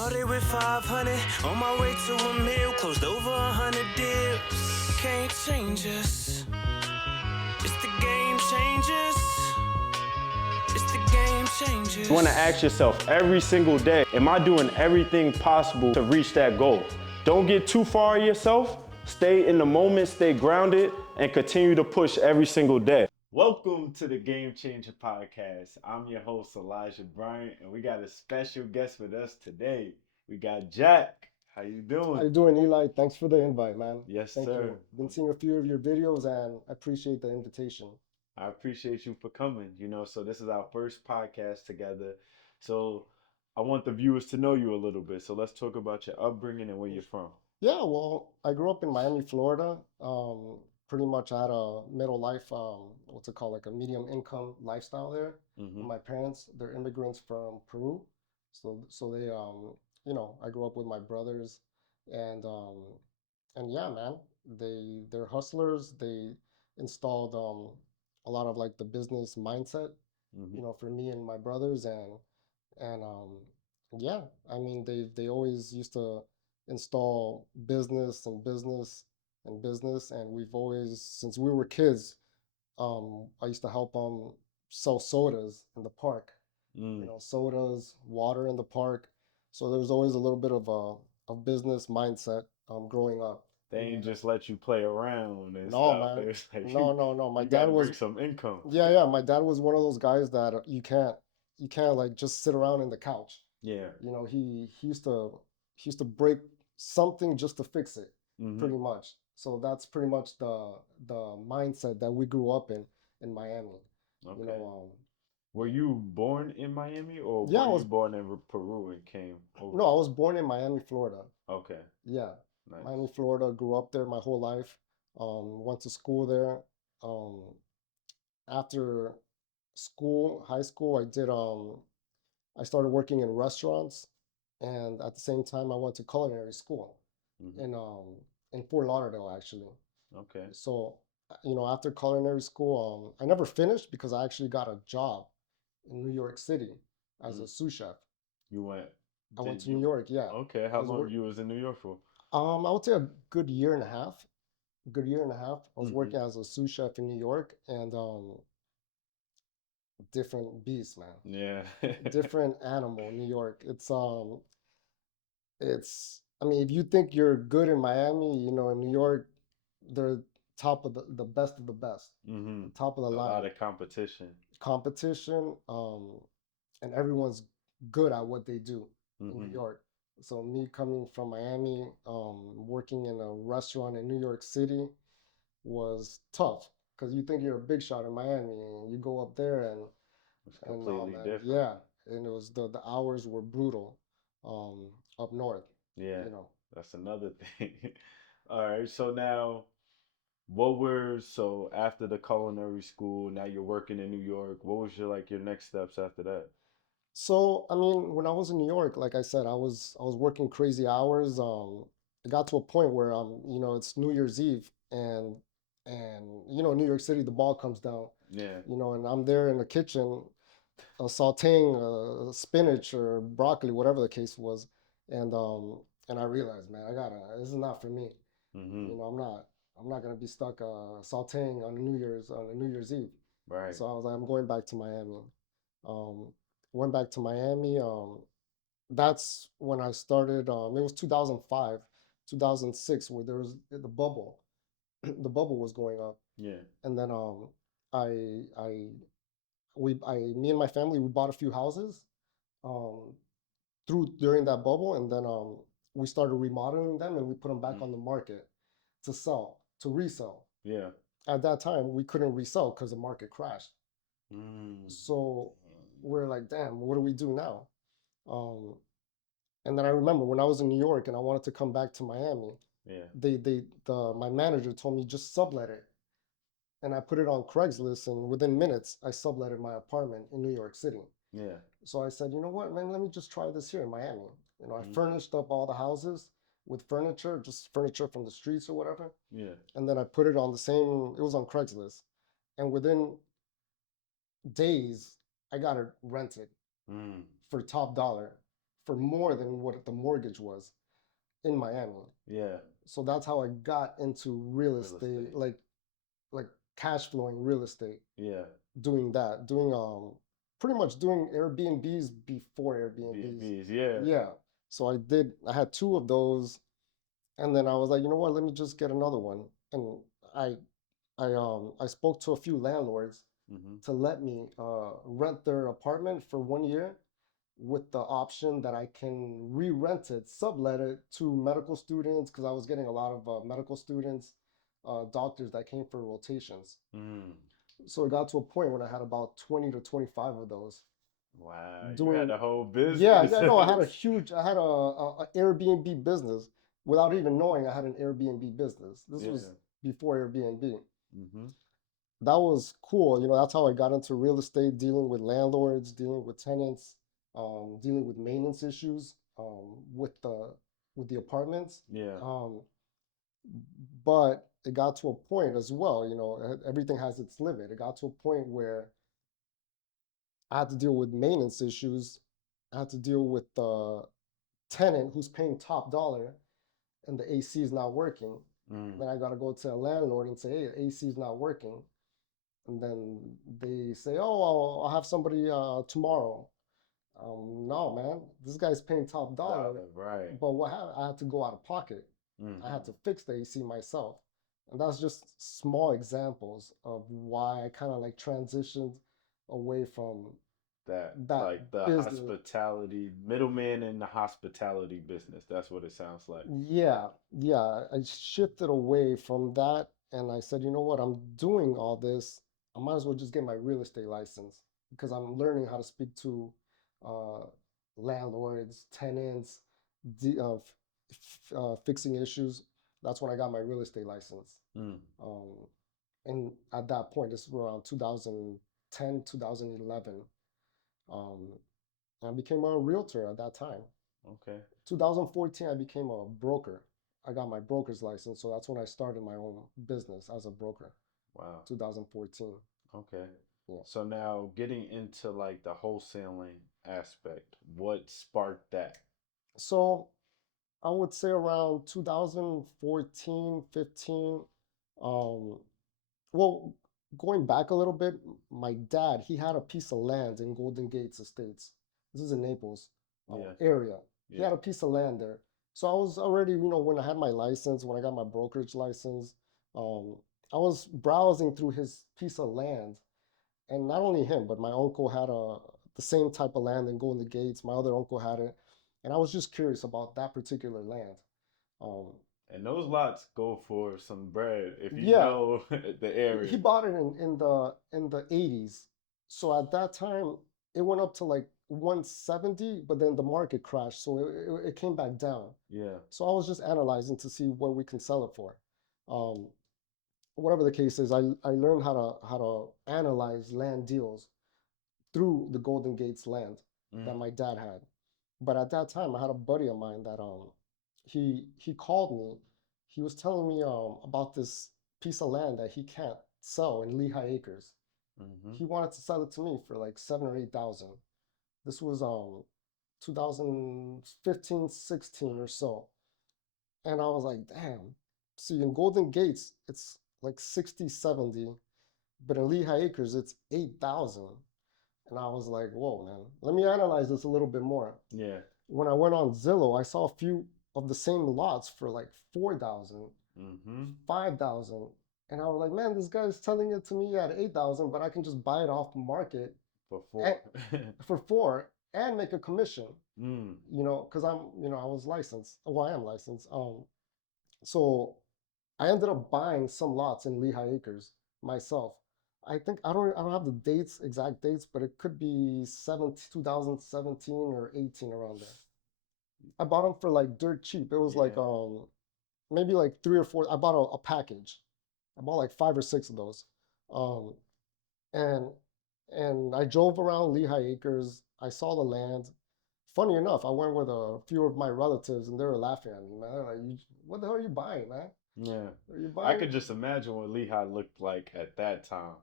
Started with 500, on my way to a mil, closed over 100 deals. Can't change us. It's the game changers. It's the game changers. You want to ask yourself every single day, am I doing everything possible to reach that goal? Don't get too far of yourself. Stay in the moment, stay grounded, and continue to push every single day. Welcome to the Game Changer Podcast. I'm your host, Elijah Bryant, and we got a special guest with us today. We got Jack. How you doing? How you doing, Eli? Thanks for the invite, man. Yes, Thank sir. you. Been seeing a few of your videos and I appreciate the invitation. I appreciate you for coming. So this is our first podcast together. So I want the viewers to know you a little bit. So let's talk about your upbringing and where you're from. Yeah, well, I grew up in Miami, Florida. Pretty much I had a middle life, what's it called, like a medium income lifestyle there. Mm-hmm. My parents, they're immigrants from Peru. So they, I grew up with my brothers and yeah, man, they're hustlers. They installed a lot of like the business mindset, Mm-hmm. for me and my brothers and yeah, I mean they always used to install business and we've always since we were kids, I used to help them sell sodas in the park, Mm. sodas, water in the park. So there was always a little bit of a business mindset growing up. They ain't just let you play around and No, stuff. man. It's like No. My you dad gotta was, bring some income. yeah. My dad was one of those guys that you can't like just sit around in the couch. Yeah. He used to break something just to fix it, Mm-hmm. pretty much. So that's pretty much the mindset that we grew up in Miami. You Okay. know, Were you born in Miami or yeah, I were you was born in Peru and came over? no, I was born in Miami, Florida. Okay. Yeah, Nice. Miami, Florida. Grew up there my whole life. Went to school there. Um, After school, high school, I started working in restaurants, and at the same time, I went to culinary school Mm-hmm. in Fort Lauderdale, actually. Okay. So, after culinary school, I never finished because I actually got a job in New York City as a sous chef. You went. I went Did to New you? York, yeah. Okay. I How was long work. you was in New York for? I would say a good year and a half. Good year and a half. I was Mm-hmm. working as a sous chef in New York, and different beast, man. Yeah. Different animal, New York. I mean, if you think you're good in Miami, in New York, they're top of the best of the best, Mm-hmm. the top of the A lot line. of competition. Competition, and everyone's good at what they do in New Mm-hmm. York. So me coming from Miami, working in a restaurant in New York City was tough because you think you're a big shot in Miami and you go up there It's and no, completely man, different. yeah, and it was the hours were brutal, up north, Yeah, you know. that's another thing. All right, so now so after the culinary school, now you're working in New York. What was your next steps after that? So I mean, when I was in New York, like I said, I was working crazy hours. It got to a point where it's New Year's Eve and New York City, the ball comes down, Yeah. and I'm there in the kitchen, sautéing spinach or broccoli, whatever the case was, and I realized, man, this is not for me. Mm-hmm. I'm not gonna be stuck sautéing on a New Year's Eve. Right. So I was like, I'm going back to Miami. Um, Went back to Miami. That's when I started. It was 2005, 2006, where there was the bubble. The bubble was going up, Yeah. and then I I me and my family, we bought a few houses um, during that bubble, and then we started remodeling them and we put them back Mm. on the market to resell. Yeah. At that time, we couldn't resell because the market crashed. Mm. So we're like, damn, what do we do now? Um, and then I remember when I was in New York and I wanted to come back to Miami, Yeah. my manager told me just sublet it, and I put it on Craigslist, and within minutes I subletted my apartment in New York City. Yeah. So I said, you know what, man, let me just try this here in Miami. I Mm. furnished up all the houses with furniture, just furniture from the streets or whatever, Yeah. and then I put it on it was on Craigslist, and within days I got it rented Mm. for top dollar for more than what the mortgage was in Miami. Yeah. So that's how I got into real estate, estate. like cash flowing real estate, Yeah. doing that, doing pretty much doing Airbnbs before Airbnbs. BNBs. Yeah. Yeah. So I had two of those, and then I was like, you know what, let me just get another one. And I I spoke to a few landlords Mm-hmm. to let me rent their apartment for 1 year with the option that I can re-rent it, sublet it to medical students because I was getting a lot of medical students, doctors that came for rotations. Mm. So it got to a point when I had about 20 to 25 of those Wow. You had doing. a whole Yeah, business. yeah, no, I had a Airbnb business without even knowing I had an Airbnb business. This Yeah. was before Airbnb. Mm-hmm. That was cool. You know, that's how I got into real estate, dealing with landlords, dealing with tenants, dealing with maintenance issues, with the apartments. Yeah. Um, but it got to a point as well, you know, everything has its limit. It got to a point where I had to deal with maintenance issues. I had to deal with the tenant who's paying top dollar and the AC is not working. Mm. Then I got to go to a landlord and say, hey, the AC is not working. And then they say, "Oh, I'll have somebody tomorrow." No, man, this guy's paying top dollar. Right. But what happened? I had to go out of pocket. Mm-hmm. I had to fix the AC myself, and that's just small examples of why I kind of like transitioned away from That that like the business. hospitality middleman in the hospitality business. That's what it sounds like. Yeah, yeah. I shifted away from that, and I said, you know what? I'm doing all this. I might as well just get my real estate license because I'm learning how to speak to uh, landlords, tenants, fixing issues. That's when I got my real estate license. Mm. And at that point, this was around 2010, 2011. Um, I became a realtor at that time. Okay. 2014, I became a broker. I got my broker's license, so that's when I started my own business as a broker. Wow. 2014. Okay. Yeah. So now getting into like the wholesaling aspect, what sparked that? So I would say around 2014, 15. Um, well, going back a little bit, my dad, he had a piece of land in Golden Gates Estates. This is in Naples Yeah. area. He Yeah. had a piece of land there. So I was already, you know, when I had my license, when I got my brokerage license, um, I was browsing through his piece of land. And not only him, but my uncle had the same type of land in Golden Gates. My other uncle had it. And I was just curious about that particular land. Um, And those lots go for some bread if you yeah, know the he area. bought it in the 80s. So at that time, it went up to like 170, but then the market crashed, so it came back down. Yeah. So I was just analyzing to see what we can sell it for. Um, Whatever the case is, I learned how to analyze land deals through the Golden Gates land that Mm. my dad had. But at that time, I had a buddy of mine that he called me. He was telling me about this piece of land that he can't sell in Lehigh Acres. Mm-hmm. He wanted to sell it to me for like 7 or 8 thousand. This was 2015, 16 or so. And I was like, damn. See, in Golden Gates, it's like 60, 70, but in Lehigh Acres, it's 8,000. And I was like, whoa, man, let me analyze this a little bit more. Yeah. When I went on Zillow, I saw a few of the same lots for like 4,000, Mm-hmm. 5,000. And I was like, man, this guy's selling it to me at 8,000, but I can just buy it off the market Before. for 4 and make a commission, Mm. you know, because I was licensed. Well, I am licensed. So I ended up buying some lots in Lehigh Acres myself. I think I don't have the dates, exact dates, but it could be 2017 or 18 around there. I bought them for like dirt cheap. It was like Yeah. maybe like 3 or 4. I bought a package. I bought like 5 or 6 of those. Um and and I drove around Lehigh Acres. I saw the land. Funny enough, I went with a few of my relatives and they were laughing at me, man. They're like, what the hell are you buying, man? Yeah. Are you I buying? could just imagine what Lehigh looked like at that time.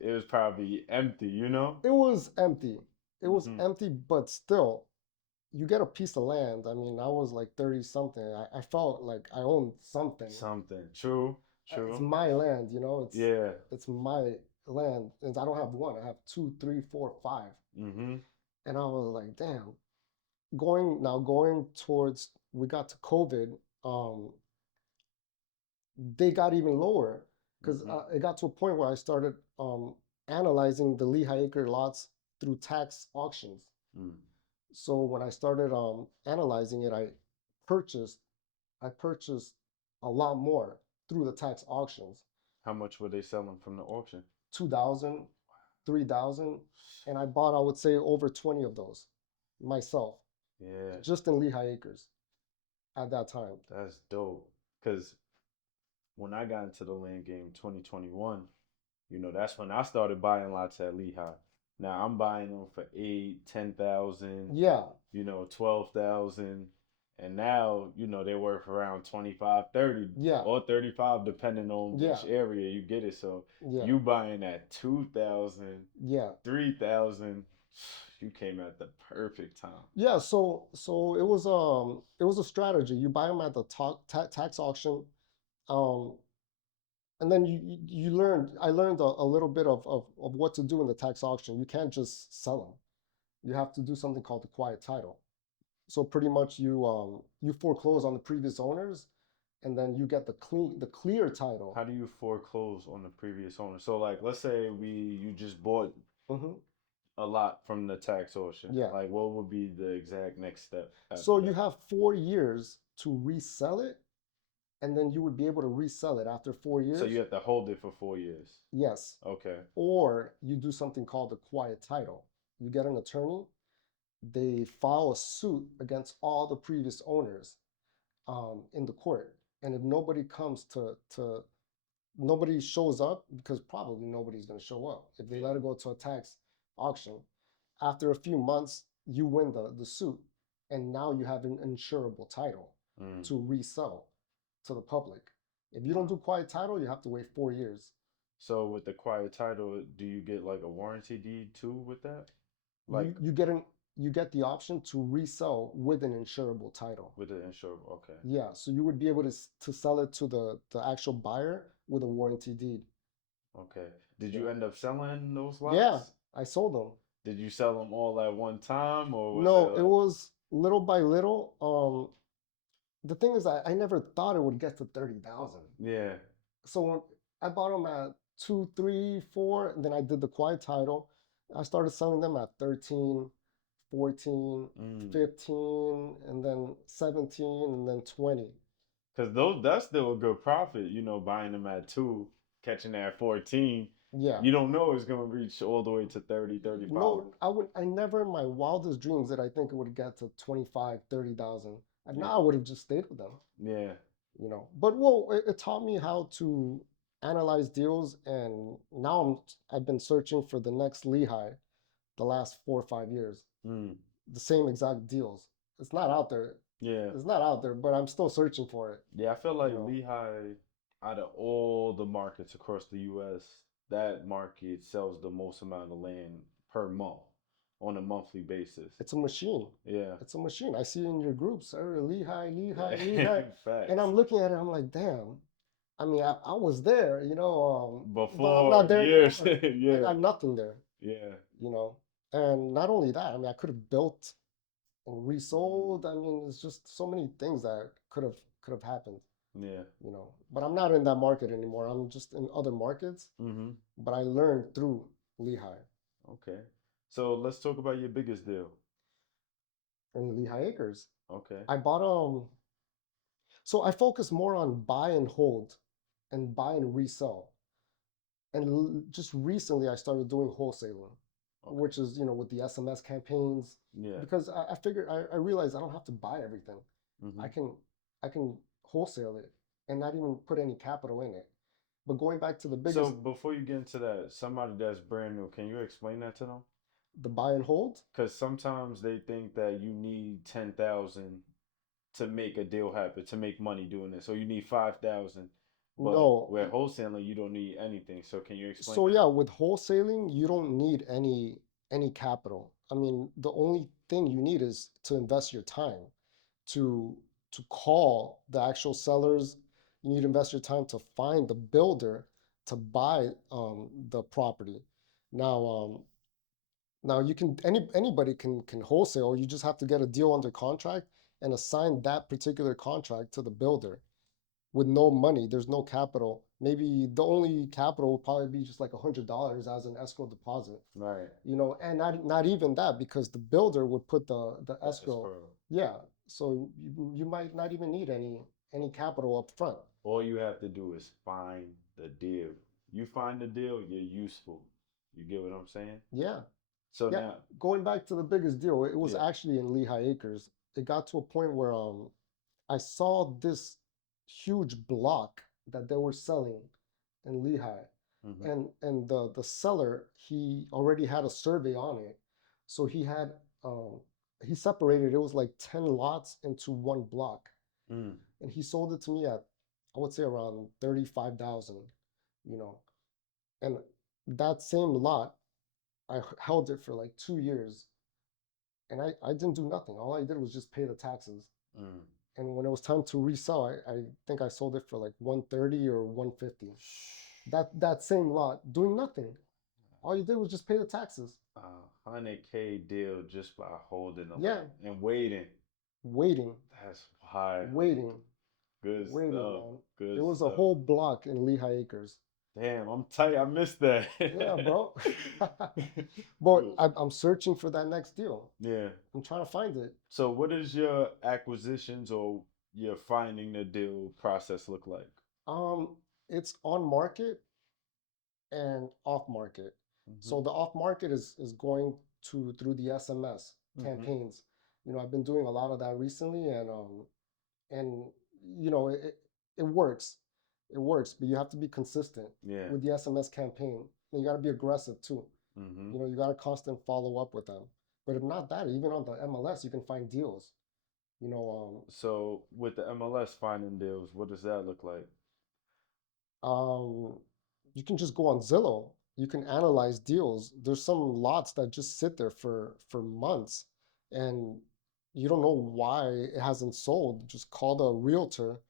It was probably empty, you know? It was empty. It was Mm-hmm. empty, but still, you get a piece of land. I mean, I was like 30 something. I felt like I owned something. Something. True. It's True. my land, you know. Yeah. It's my land, and I don't have one. I have two, three, four, five. Mm-hmm. And I was like, damn. Going towards, we got to COVID. They got even lower because Mm-hmm. it got to a point where I started analyzing the Lehigh Acre lots through tax auctions. Mm. So when I started analyzing it, purchased I purchased a lot more through the tax auctions. How much were they selling from the auction? 2,000, 3,000, and I bought, I would say, over 20 of those myself, Yeah, just in Lehigh Acres at that time. that's dope. Because when I got into the land game 2021, that's when I started buying lots at Lehigh. Now I'm buying them for 8, 10,000, Yeah, 12,000. And now, they're worth around 25, 30, yeah, or 35, depending on yeah, which area you get it. So yeah, you buying at 2,000, yeah. 3,000, you came at the perfect time. Yeah, so it was a strategy. You buy them at the tax auction, um, and then you learn. I learned a little bit of what to do in the tax auction. You can't just sell them. You have to do something called the quiet title. So pretty much you foreclose on the previous owners, and then you get the clear title. How do you foreclose on the previous owner? So like let's say you just bought Hmm. a lot from the tax auction. Yeah. Like what would be the exact next step So after you that? have 4 years to resell it, and then you would be able to resell it after four So years. you have to hold it for 4 years. Yes. Okay. Or you do something called the quiet title. You get an attorney, they file a suit against all the previous owners in the court. And if nobody comes to nobody shows up, because probably nobody's going to show up if they let it go to a tax auction, after a few months you win the suit, and now you have an insurable title Mm. to resell to the public. If you don't do quiet title, you have to wait 4 years. So with the quiet title, do you get like a warranty deed too with that? Like You get the option to resell with an insurable title. with the insurance? Okay. Yeah, so you would be able to sell it to the actual buyer with a warranty deed. Okay. Did you Yeah. end up selling those Yeah, lots? I sold them. Did you sell them all at one time or was it No, it was little by little. The thing is, I never thought it would get to 30,000. yeah. So when I bought them at 2, 3, 4, and then I did the quiet title. I started selling them at 13, 14, Mm. 15, and then 17, and then 20. Because that's still a good profit, buying them at 2, catching at 14. Yeah. You don't know it's going to reach all the way to 30, 35. No, I never in my wildest dreams did I think it would get to 25, 30,000. And Yeah. now I would have just stayed with them, Yeah. But well, it taught me how to analyze deals, and now I've been searching for the next Lehigh the last 4 or 5 years. Mm. The same exact deals. It's not out there. Yeah. It's not out there, but I'm still searching for it. Yeah, I feel like You know. Lehigh, out of all the markets across the U.S., that market sells the most amount of land per month on a monthly basis. It's a machine. Yeah. It's a machine. I see in your groups, Lehigh, Lehigh, Yeah. Lehigh. Facts. And I'm looking at it, I'm like, damn. I mean, I was there, but I'm Before not there years. anymore. I Yeah. got nothing there, Yeah. And not only that, I mean, I could have built and resold. I mean, it's just so many things that could have happened, Yeah. But I'm not in that market anymore. I'm just in other markets. Mm-hmm. But I learned through Lehigh Okay. So let's talk about your biggest deal. and Lehigh Acres. Okay. I bought so I focus more on buy and hold and buy and resell. And just recently I started doing wholesaling, Okay. which is, with the SMS campaigns, Yeah. because I figured I realized I don't have to buy everything. Mm-hmm. I can wholesale it and not even put any capital in it. But going back to the So biggest, before you get into that, somebody that's brand new, can you explain that to them? the buy and hold. Because sometimes they think that you need 10,000 to make a deal happen, to make money doing this. So you need 5,000. But No. with wholesaling, you don't need anything. So can you explain So that? yeah, with wholesaling, you don't need any capital. I mean, the only thing you need is to invest your time to call the actual sellers. You need to invest your time to find the builder to buy the property. Now, now you can anybody can wholesale, or you just have to get a deal under contract and assign that particular contract to the builder with no money. There's no capital. Maybe the only capital would probably be just like $100 as an escrow deposit. Right. You know, and not even that, because the builder would put the escrow. Yeah. So you might not even need any capital up front. All you have to do is find the deal. You find the deal, you're useful. You get what I'm saying? Yeah. So Yeah. now, Going back to the biggest deal, it was yeah. actually in Lehigh Acres. It got to a point where I saw this huge block that they were selling in Lehigh. And the seller, he already had a survey on it. So he separated, it was like 10 lots into one block. And he sold it to me at, I would say, around 35,000, you know. And that same lot, I held it for like 2 years, and I didn't do nothing. All I did was just pay the taxes. And when it was time to resell, I think I sold it for like 130 or 150. That same lot, doing nothing. All you did was just pay the taxes. 100K deal just by holding the Yeah. land and waiting. Waiting. That's wild. Waiting. Good Waiting, stuff. man. Good It was a stuff. whole block in Lehigh Acres. Damn, I'm tight. I missed that. Yeah, bro. But I'm searching for that next deal. Yeah. I'm trying to find it. So what does your acquisitions or your finding the deal process look like? It's on market and off market. So the off market is going through the SMS campaigns. You know, I've been doing a lot of that recently, and you know, it works. It works, but you have to be consistent with the SMS campaign. And you got to be aggressive too. You know, you got to constant follow up with them. But if not that, even on the MLS, you can find deals. You know, So with the MLS finding deals, what does that look like? you can just go on Zillow. You can analyze deals. There's some lots that just sit there for months, and you don't know why it hasn't sold. Just call the realtor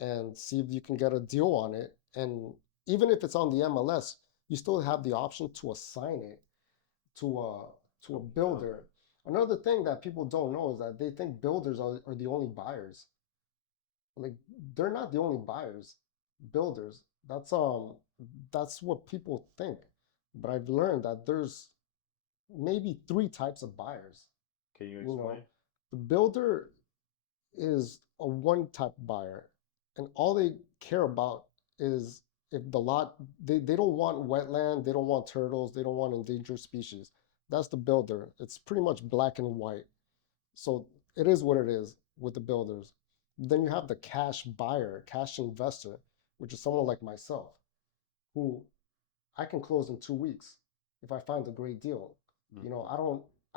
and see if you can get a deal on it. And even if it's on the MLS, you still have the option to assign it to a builder. Another thing that people don't know is that they think builders are the only buyers. Like, they're not the only buyers. Builders. That's what people think. But I've learned that there's maybe three types of buyers. Can you You know, explain? the builder is a one type buyer, and all they care about is if the lot, they don't want wetland, they don't want turtles, they don't want endangered species. That's the builder. It's pretty much black and white. So it is what it is with the builders. Then you have the cash buyer, cash investor, which is someone like myself, who I can close in 2 weeks if I find a great deal. You know, I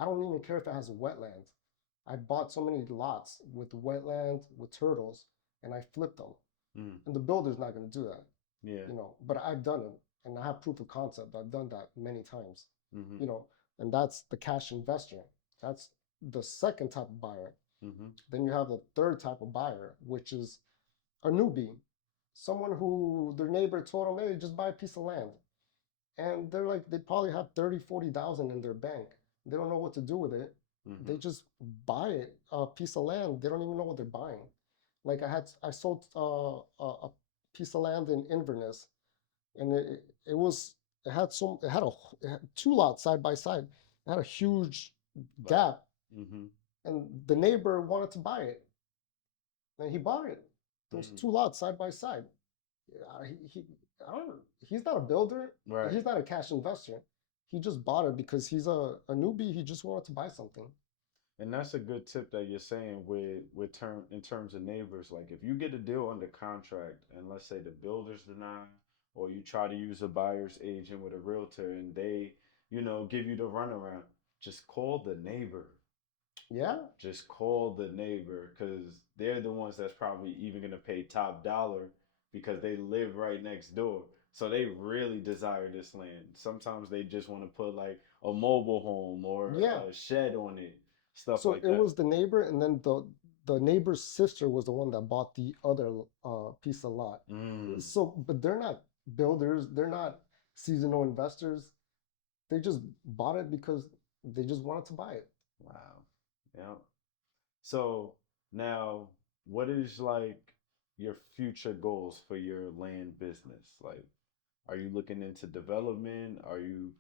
don't even care if it has wetlands. I bought so many lots with wetland, with turtles, and I flipped them. And the builder's not going to do that. Yeah. You know, but I've done it, and I have proof of concept. I've done that many times. You know, and that's the cash investor. That's the second type of buyer. Then you have the third type of buyer, which is a newbie, someone who their neighbor told them, hey, just buy a piece of land. And they're like, they probably have 30, 40,000 in their bank. They don't know what to do with it. They just buy it, a piece of land. They don't even know what they're buying. Like I sold a piece of land in Inverness, and it had it had two lots side by side. It had a huge gap, and the neighbor wanted to buy it, and he bought it. Those two lots side by side. He I don't he's not a builder. Right. He's not a cash investor. He just bought it because he's a newbie. He just wanted to buy something. And that's a good tip that you're saying with in terms of neighbors. Like if you get a deal under contract and let's say the builder's deny, or you try to use a buyer's agent with a realtor and they, give you the runaround, just call the neighbor. Yeah. Just call the neighbor because they're the ones that's probably even gonna pay top dollar because they live right next door. So they really desire this land. Sometimes they just want to put like a mobile home or Yeah. a shed on it. stuff So like it that. was the neighbor, and then the neighbor's sister was the one that bought the other piece of lot. Mm, So, but they're not builders, they're not seasonal investors. They just bought it because they just wanted to buy it. wow. Yeah. So now, what is like your future goals for your land business? Like, are you looking into development? Are you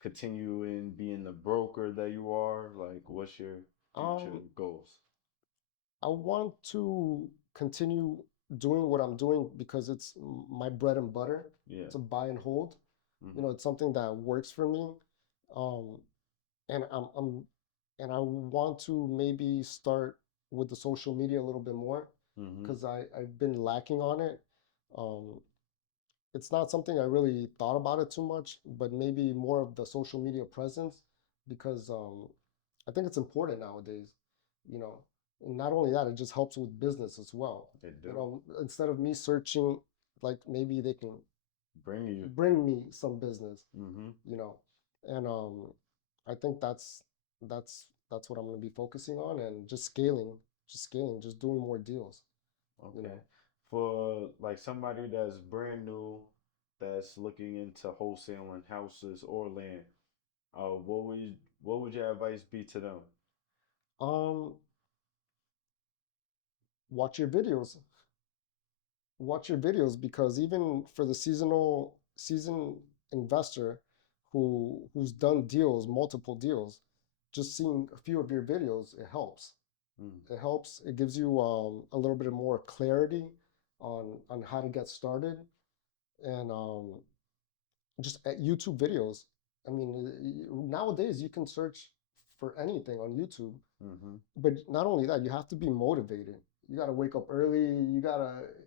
continuing being the broker that you are? Like, what's your future Um, goals? I want to continue doing what I'm doing because it's my bread and butter Yeah. to buy and hold. You Mm-hmm. know, it's something that works for me. Um, and I'm and I want to maybe start with the social media a little bit more Mm-hmm. because I've been lacking on it. Um, it's not something I really thought about it too much, but maybe more of the social media presence because I think it's important nowadays, you know. And not only that, it just helps with business as well. They You do. know, instead of me searching, like maybe they can Bring you. bring me some business, Mm-hmm. you know. And I think that's what I'm going to be focusing on and just scaling, just doing more deals, you Okay. know. For like somebody that's brand new, that's looking into wholesaling houses or land, what would your advice be to them? Um, watch your videos. Watch your videos because even for the season investor who's done deals, multiple deals, just seeing a few of your videos, it helps. Mm, It helps. It gives you a little bit more clarity on how to get started and just at YouTube videos. I mean, nowadays you can search for anything on YouTube, mm-hmm. but not only that, you have to be motivated. You got to wake up early.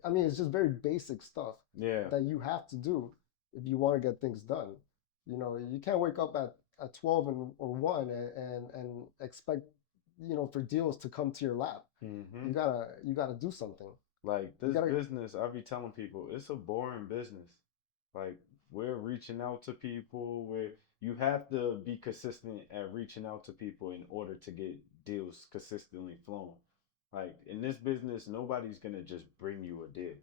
I mean, it's just very basic stuff Yeah. that you have to do if you want to get things done. You know, you can't wake up at 12 or 1 and expect, you know, for deals to come to your lap. Mm-hmm. You gotta do something. Like You this gotta, business, I be telling people, it's a boring business. Like we're reaching out to people where you have to be consistent at reaching out to people in order to get deals consistently flowing. Like in this business, nobody's gonna just bring you a deal.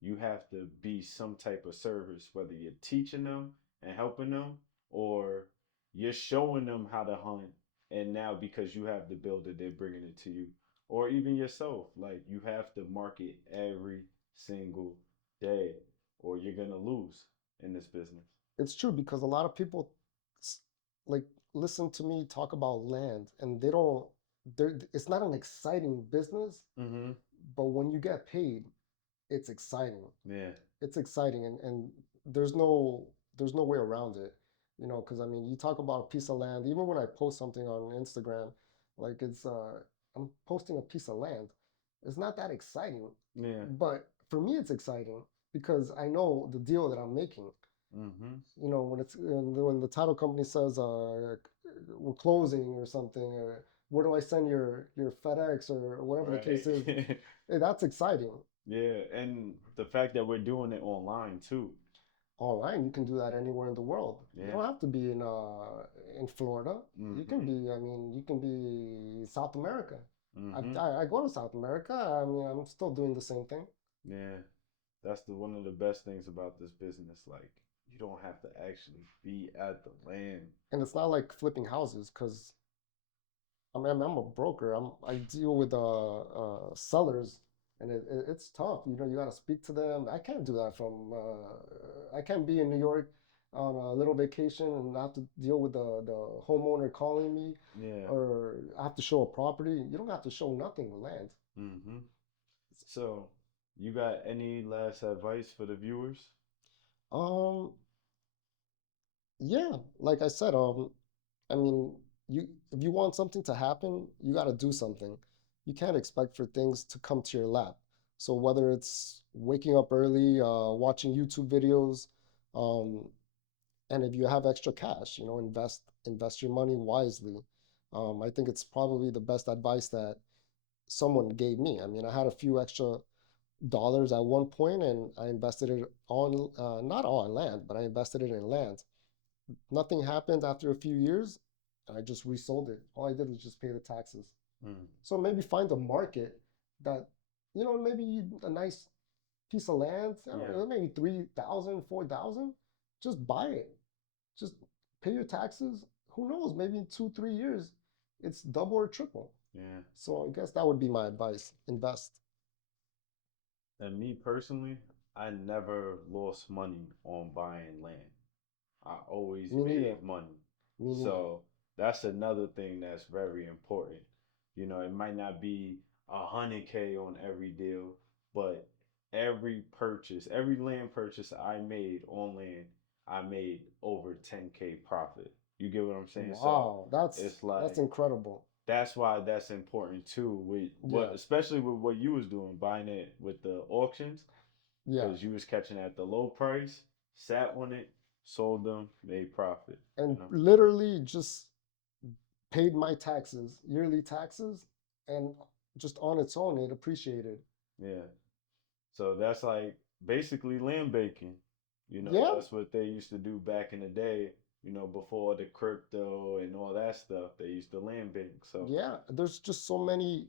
You have to be some type of service, whether you're teaching them and helping them, or you're showing them how to hunt. And now, because you have the builder, they're bringing it to you, or even yourself. Like you have to market every single day, or you're gonna lose in this business. it's true because a lot of people like listen to me talk about land and they don't. It's not an exciting business, Mm-hmm. but when you get paid, it's exciting. Yeah. It's exciting and there's no way around it, you know, because I mean you talk about a piece of land, even when I post something on Instagram, like I'm posting a piece of land, it's not that exciting, Yeah. but for me it's exciting because I know the deal that I'm making. Mm-hmm. You know, when the title company says we're closing or something, or where do I send your FedEx or whatever the case is, Right. that's exciting. Yeah, and the fact that we're doing it online too. Online, you can do that anywhere in the world. You Yeah. don't have to be in Florida. You can Mm-hmm. be, I mean, you can be South America. Mm-hmm. I go to South America. I mean, I'm still doing the same thing. Yeah. That's the one of the best things about this business. Like you don't have to actually be at the land. And it's not like flipping houses because I mean, I'm a broker. I deal with sellers, and it's tough. You know, you got to speak to them. I can't do that from. I can't be in New York on a little vacation and have to deal with the homeowner calling me, Yeah. or I have to show a property. You don't have to show nothing with land. Mm-hmm. So, you got any last advice for the viewers? Um, yeah, like I said, I mean, you if you want something to happen, you got to do something. You can't expect for things to come to your lap. So whether it's waking up early, watching YouTube videos, um, and if you have extra cash, you know, invest your money wisely. I think it's probably the best advice that someone gave me. I mean, I had a few extra dollars at one point, and I invested it on not all on land, but I invested it in land. Nothing happened after a few years. and I just resold it. All I did was just pay the taxes. Mm. So maybe find a market that, maybe a nice piece of land, Yeah. maybe 3,000, 4,000. Just buy it. Just pay your taxes. Who knows? Maybe in 2, 3 years, it's double or triple. Yeah. So I guess that would be my advice. Invest. And me personally, I never lost money on buying land. I always Me neither. made money. Me neither. So that's another thing that's very important. It might not be 100K on every deal, but every purchase, every land purchase I made on land, I made over 10K profit. You get what I'm saying? So Wow, that's it's that's like incredible. that's why that's important too. With what, Yeah, especially with what you was doing, buying it with the auctions, yeah. because you was catching at the low price, sat on it, sold them, made profit. You And know? literally just paid my taxes, yearly taxes, and just on its own, it appreciated. Yeah. So that's like basically land banking. Yeah, That's what they used to do back in the day. Before the crypto and all that stuff, they used to land bank. So yeah. There's just so many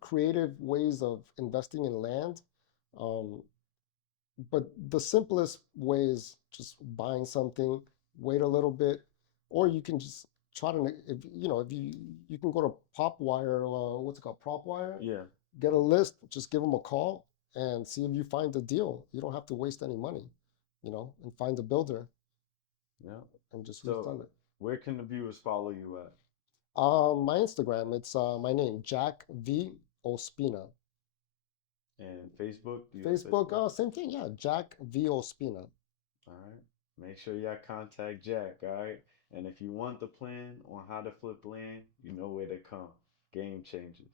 creative ways of investing in land. Um, but the simplest way is just buying something, wait a little bit, or you can just try to, if you can go to PopWire, what's it called, PropWire, yeah, get a list, just give them a call and see if you find a deal. You don't have to waste any money, and find a builder yeah. and just So resell it. where can the viewers follow you at? My Instagram, it's my name, Jack V Ospina. And Facebook? Do you have Facebook, Facebook? same thing, yeah, Jack V Ospina. All right. Make sure y'all contact Jack, all right? And if you want the plan on how to flip land, you know where to come. Game changers.